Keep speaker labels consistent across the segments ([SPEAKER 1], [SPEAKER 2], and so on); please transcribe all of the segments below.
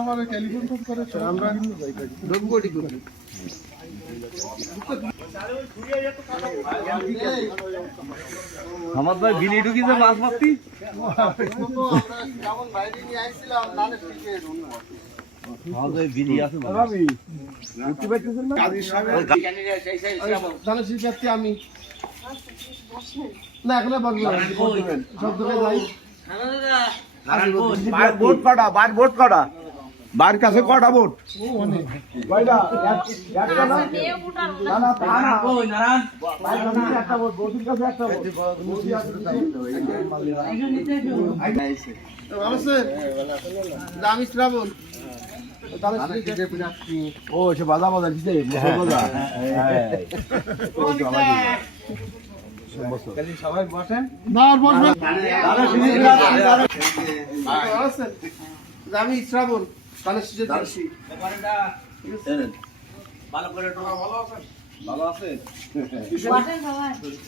[SPEAKER 1] আমার telephone phone করে আমরা
[SPEAKER 2] রঘুগড়ি করি
[SPEAKER 3] আমার ভাই বিলি ঢুকিছে মাছ মারতি।
[SPEAKER 1] আমি না? এখন বসবো না। সব দোকানে যাই।
[SPEAKER 3] বোট কটা? বার বোট কটা? বার কাছে কটা বোট
[SPEAKER 2] কয়টা এক- একটা না? না না তা না বাইরের কাছে একটা বোট বসির কাছে একটা বোট বসি আছে
[SPEAKER 1] ভালো আছেন? আমি শ্রাবণ
[SPEAKER 2] ও সে বাজা বাজা দিতে বাজা। সবাই বসেন।
[SPEAKER 1] না আর ভালো আছেন? আমি শ্রাবণ তাহলে শিখে
[SPEAKER 3] ভালো আছে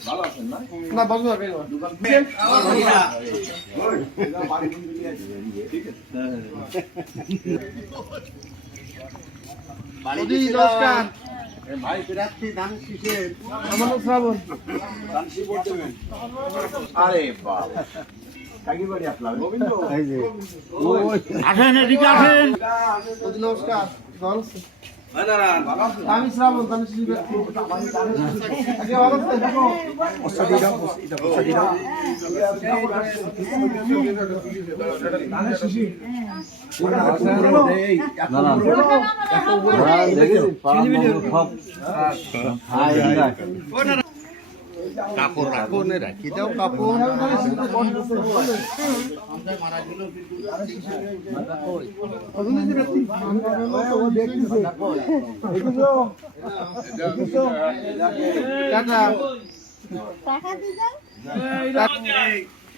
[SPEAKER 3] ভালো আছেন? না?
[SPEAKER 1] না বসবো না নমস্কার।
[SPEAKER 2] ভাই বিরাটটি ধান
[SPEAKER 1] আমার শ্রাবণ।
[SPEAKER 3] আরে বাবা। আসেন এদিকে আসেন।
[SPEAKER 1] নমস্কার আমি শ্রাবণ তাহলে শিখে
[SPEAKER 3] কাপড় রাখুন রাখি দাও কাপড়।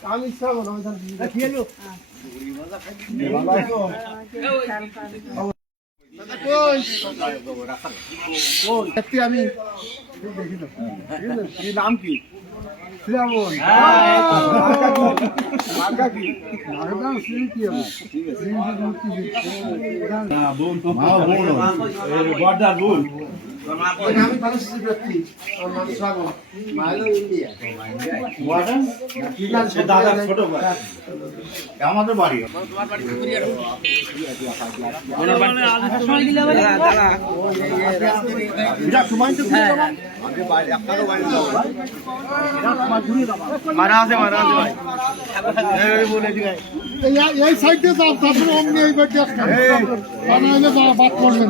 [SPEAKER 1] আমি কই? যাচ্ছি আমি
[SPEAKER 2] কি নাম কি?
[SPEAKER 1] শ্রাবণ
[SPEAKER 2] মার্কা কি? বর্দার বোন।
[SPEAKER 1] আমি তাহলে শিখে যাচ্ছি নাম শ্রাবণ মাইলো ইন্ডিয়া
[SPEAKER 2] দাদা ছোট আমাদের বাড়ি বিরাট সময় তো
[SPEAKER 3] মারা আছে মারা আছে ভাই
[SPEAKER 1] এই- সাইডে যাও তারপরে অমনি এই বাড়ি বাদ করবেন?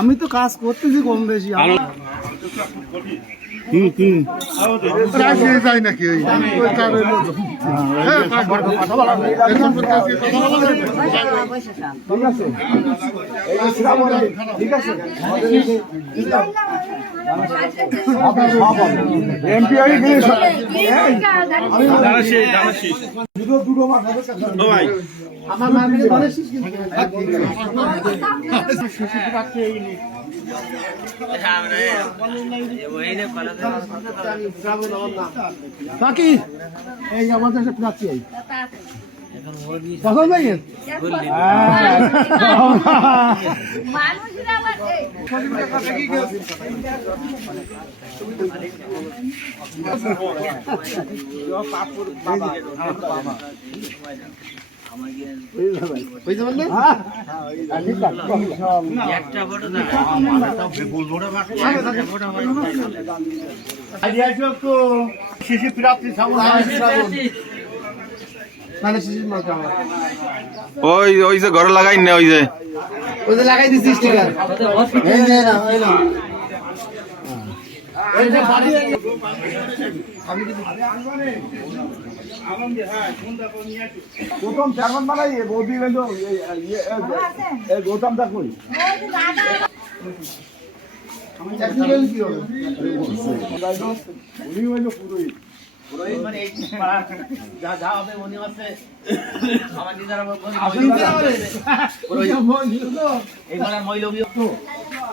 [SPEAKER 1] আমি তো কাজ করতেছি কম বেশি যাই নাকি হ্যাঁ।
[SPEAKER 2] ঠিক আছে বাকি এই আমাদের একটা প্রাচী এই
[SPEAKER 1] যাবেন না
[SPEAKER 2] শিশি প্রাপ্তি সামনে
[SPEAKER 4] ওই ওই যে ঘরে লাগাই না ওই যে।
[SPEAKER 1] ওই যে লাগাই দিছি স্টিকার এই যে না এই না
[SPEAKER 2] প্রথম চেয়ারম্যান বানাই বৌদি এই গৌতমটা কই?
[SPEAKER 1] কি
[SPEAKER 2] উনি হইল পুরোই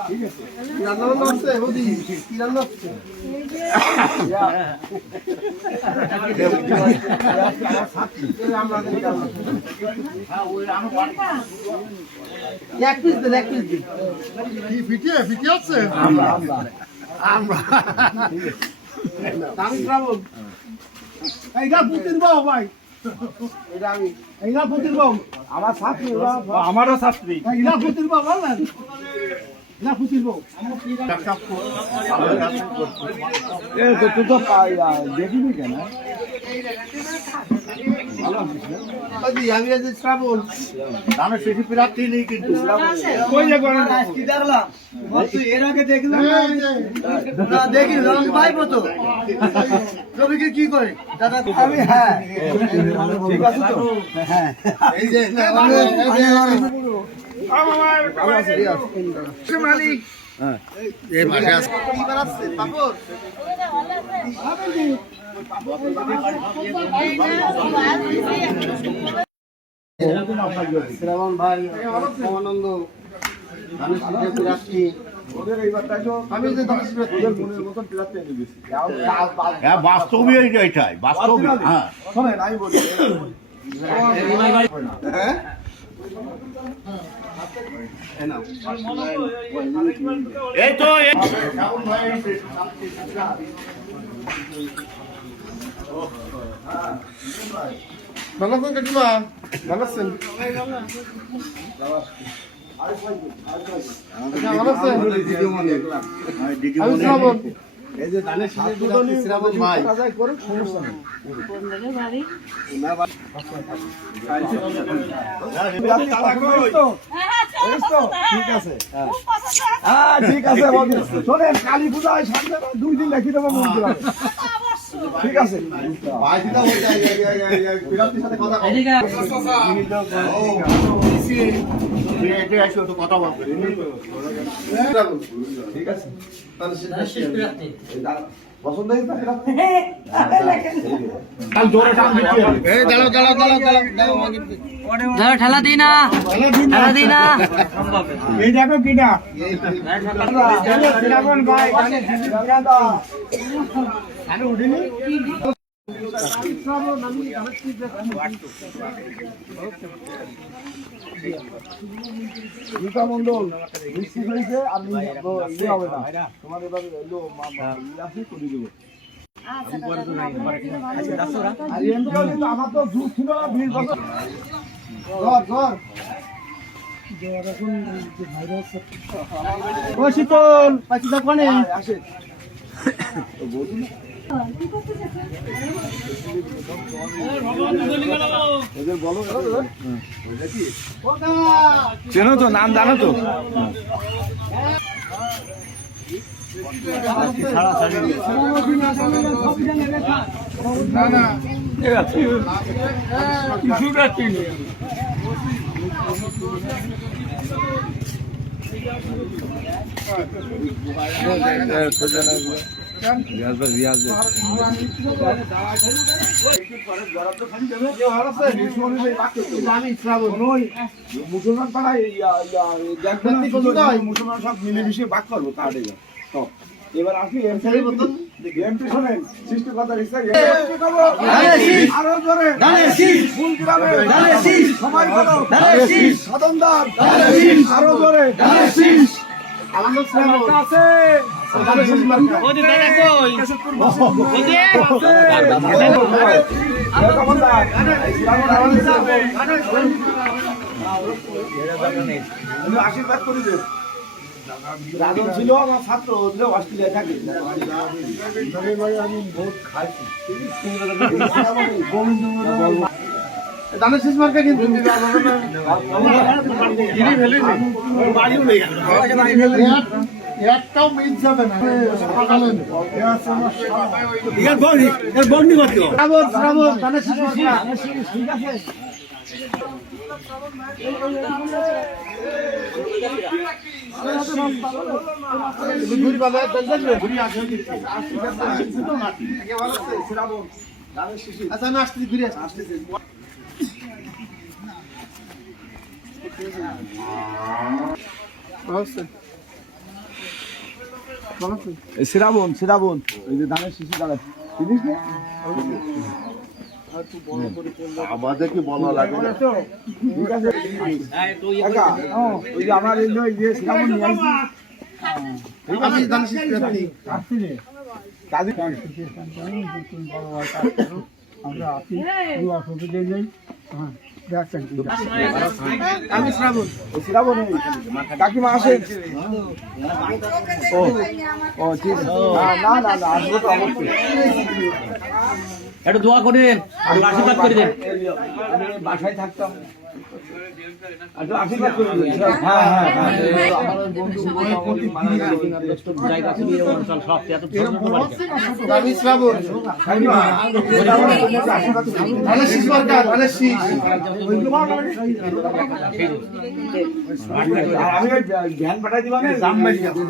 [SPEAKER 1] কি রান্না বান্না হচ্ছে বৌদি? কি রান্না হচ্ছে? এক পিস দেন এক পিস দিন। আমি শ্রাবণ
[SPEAKER 2] এইটা পুতির বাবু ভাই।
[SPEAKER 1] এটা আমি।
[SPEAKER 2] এইটা পুতির বাবু আমার ছাত্রী আমারও ছাত্রী। এইটা পুতির বাবু বললেন না পুতির বাবু এ তো তুই তো দেখিনি কেন? কি দেখলাম? এর আগে দেখলাম
[SPEAKER 1] না। দেখি আমি পাইবো তো। রবিকে কি করে? দাদা
[SPEAKER 2] আমি হ্যাঁ। ঠিক আছে তো? হ্যাঁ।
[SPEAKER 1] এই যে
[SPEAKER 2] মালিক।
[SPEAKER 1] পাপড় শ্রাবণ ভাই
[SPEAKER 2] এনে
[SPEAKER 3] হ্যাঁ বাস্তবই এটাই বাস্তবই হ্যাঁ
[SPEAKER 2] শোনেন আমি বলি।
[SPEAKER 1] হ্যাঁ? এই
[SPEAKER 3] তো
[SPEAKER 1] ভালো আছেন কাকিমা ভালো আছেন আচ্ছা, ভালো আছেন
[SPEAKER 2] এই যে ধানের শীষে
[SPEAKER 1] প্রার্থী শ্রাবণ ভাই
[SPEAKER 2] করা করুক সমস্যা নেই ঠিক আছে হ্যাঁ ঠিক আছে বৌদি। শোনেন কালী পূজায় সামনে দুই দিন লেখি দেবো মন্দির ঠিক আছে। ঠিক আছে
[SPEAKER 4] ঠেলা দিই না। ঠেলা দিই না।
[SPEAKER 2] এই দেখো কিনা ভাই গীতা মন্ডল মিষ্টি হয়েছে আর ইয়ে হবে না। তোমার এবার ইয়ে আছে করে দেবো। আমার তো যুগ ছিল না বিশ বছর।
[SPEAKER 1] ধর ধর।
[SPEAKER 2] শীতল পাখিটা কোনে? আসে। ওদের বলো চেনো তো নাম জানো তো? পাড়ায় ইয়া- ইয়া- মিলেমিশে বাক করব তাহলে এবার আসি
[SPEAKER 1] সেই মতন
[SPEAKER 2] এমপি শোনেন সৃষ্টি কথা
[SPEAKER 1] ধানের
[SPEAKER 2] আরও জোরে ফুল গ্রামে সময় করো সাধনদার আরও জোরে
[SPEAKER 1] আমাদের শ্রাবণ
[SPEAKER 2] আশীর্বাদ করে দেন রাজন ছিল আমার ছাত্র ওদের অস্ট্রেলিয়ায় থাকে। আমি ভোট খাইছি
[SPEAKER 1] ধানের শীষ মার্কা কিন্তু। একটাও মিস যাবে না। ঘুরি বাজার ঘুরি আসে আচ্ছা আমি আসতেছি ঘুরে আসতেছি
[SPEAKER 2] এই শ্রাবণ শ্রাবণ ওই যে ধানের শিশু দাঁড়া চিনিস না?
[SPEAKER 5] আমাদের কি বলা লাগে না?
[SPEAKER 2] ঠিক আছে। ওই যে আমার এই যে শ্রাবণ নিয়ে আসছি
[SPEAKER 1] আমি ধানের শীষ প্রার্থী
[SPEAKER 2] কাজী
[SPEAKER 1] আমি শ্রাবণ।
[SPEAKER 2] শ্রাবণ। কাকিমা আসেন। ও ও ঠিক আছে। না না না আসব তো অবশ্যই।
[SPEAKER 3] একটু দোয়া করে দেন আশীর্বাদ করে দেন।
[SPEAKER 2] বাসায় থাকতাম।
[SPEAKER 1] আমি শ্রাবণ
[SPEAKER 2] কাকিমা, আশীর্বাদ করে দিন।
[SPEAKER 1] ধানের শীষ মার্কা ধানের শীষ
[SPEAKER 2] আর আমি ওই ভ্যান পাঠাই দিবা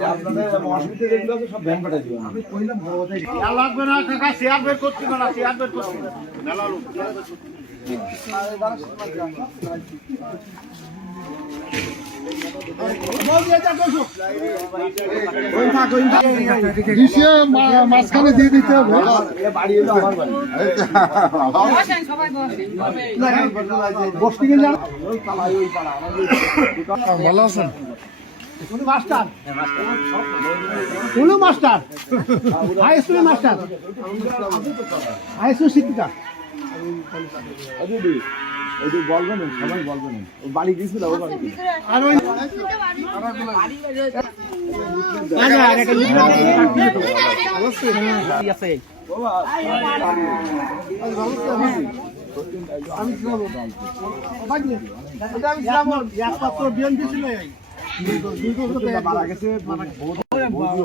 [SPEAKER 2] আপনাদের অসুবিধা যেগুলো আছে সব ভ্যান পাঠাই দিবা
[SPEAKER 1] লাগবে না কাকা শেয়ার বের করতে না শেয়ার বের করতে মাঝখানে দিয়ে দিতে হবে। ভালো আছেন? Master master. হাই স্কুলের মাস্টার। হাই স্কুল শিক্ষিকা।
[SPEAKER 2] দিদি ওই যে বলবেন সবাই বলবেন বাড়ি গেছিল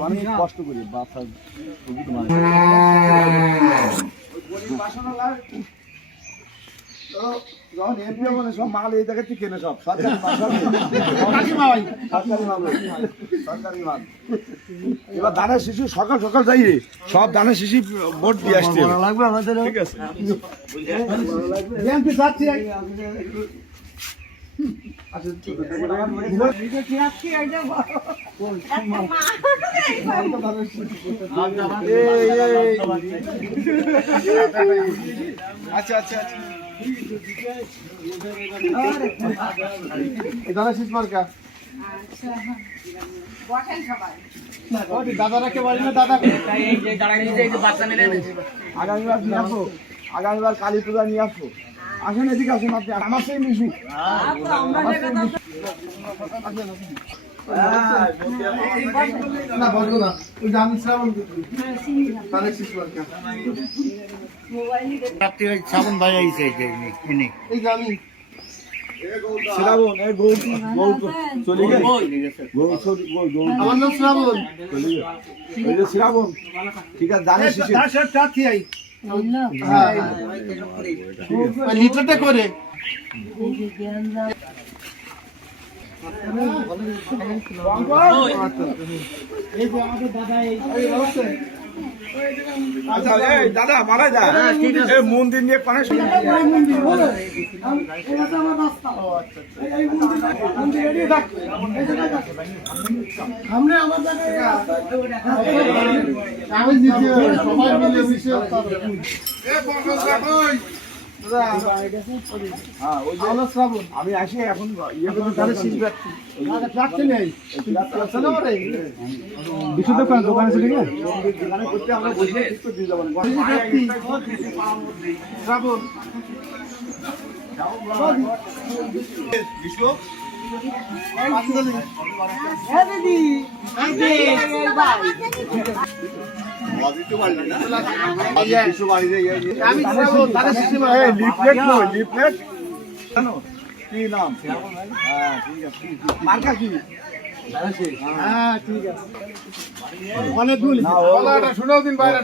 [SPEAKER 2] অনেক কষ্ট করি বাচ্চা খুবই তো মারা গেছে। তো মানে সব মাল সব এবার শিশু সকাল সকাল যাই সব শিশু ভোট দিয়ে আসছে
[SPEAKER 1] লাগবে আমাদের। আচ্ছা আচ্ছা আচ্ছা দাদা শীষ মার্কা। না দাদা
[SPEAKER 3] যে বাচ্চা নিলেন
[SPEAKER 2] আগামীবার নিয়ে আসব। আগামীবার কালী পূজা নিয়ে আসব। আসেন এদিকে আসেন আপনি। আমার সেই মিশু
[SPEAKER 1] না বলব না ওই যে আমি শ্রাবণ
[SPEAKER 5] ভাই আইছে
[SPEAKER 1] এই যে আমি
[SPEAKER 2] শ্রাবণ এই গৌ গৌ চলে গেছে গৌ গৌ গৌ
[SPEAKER 1] আমার নাম শ্রাবণ
[SPEAKER 2] চলে গেছে এই যে শ্রাবণ ঠিক আছে জানিস শিশু
[SPEAKER 1] হ্যাঁ লিটারটা করে দাদা
[SPEAKER 2] আচ্ছা মারা যা মন্দির নিয়ে পানে
[SPEAKER 1] আমরা আমাদের সবাই মিলে মিশে
[SPEAKER 2] আমি আসি এখন
[SPEAKER 1] আছে
[SPEAKER 2] বিশুদ্ধ দোকান দোকানে বসে ঠিক যাব লিফলেট লিফলেট কি নাম হ্যাঁ ঠিক আছে। মার্কা কি ঠিক আছে অনেক
[SPEAKER 3] শুনেও দিন বাইরে।